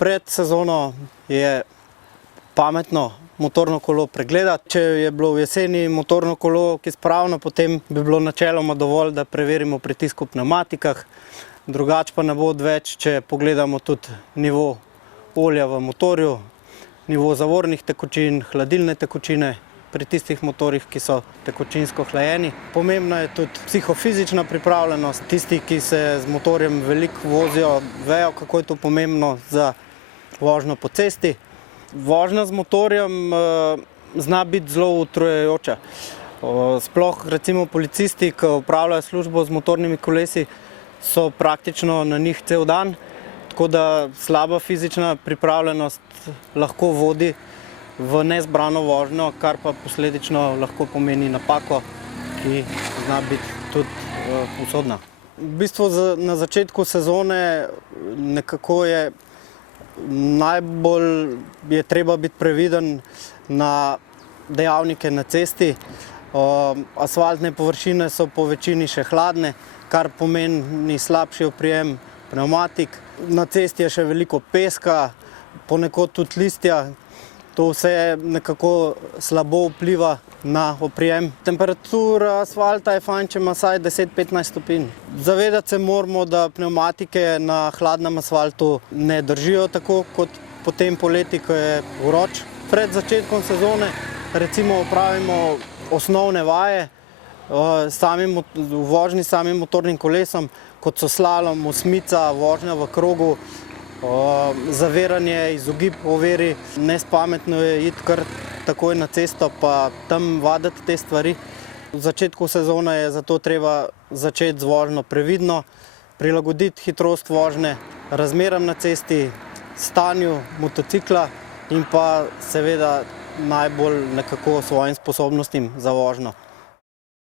Pred sezono je pametno motorno kolo pregledati. Če je bilo v jeseni motorno kolo, ki je spravno, potem bi bilo načeloma dovolj, da preverimo pritisk v pnevmatikah. Drugače pa ne bo odveč, če pogledamo tudi nivo olja v motorju, nivo zavornih tekočin, hladilne tekočine pri tistih motorjih, ki so tekočinsko hlajeni. Pomembna je tudi psihofizična pripravljenost. Tisti, ki se z motorjem veliko vozijo, vejo, kako je to pomembno za vožnjo po cesti. Vožnja z motorjem zna biti zelo utrujajoča. Sploh recimo policisti, ki opravljajo službo z motornimi kolesi, so praktično na njih cel dan, tako da slaba fizična pripravljenost lahko vodi v nezbrano vožnjo, kar pa posledično lahko pomeni napako, ki zna biti tudi usodna. V bistvu na začetku sezone nekako najbolj je treba biti previden na dejavnike na cesti. Asfaltne površine so po večini še hladne, kar pomeni slabši oprijem pnevmatik. Na cesti je še veliko peska, ponekod tudi listja. To vse nekako slabo vpliva na oprijem. Temperatura asfalta je fajn, če ima vsaj 10-15 stopinj. Zavedati se moramo, da pnevmatike na hladnem asfaltu ne držijo tako kot potem poleti, ko je vroč. Pred začetkom sezone recimo opravimo osnovne vaje v vožnji s samim motornim kolesom, kot so slalom, osmica, vožnja v krogu, zaviranje, izogib oviri. Nespametno je iti kar takoj na cesto pa tam vaditi te stvari. V začetku sezone je zato treba začeti z vožnjo previdno, prilagoditi hitrost vožnje razmeram na cesti, stanju motocikla in pa seveda najbolj nekako svojim sposobnostim za vožnjo.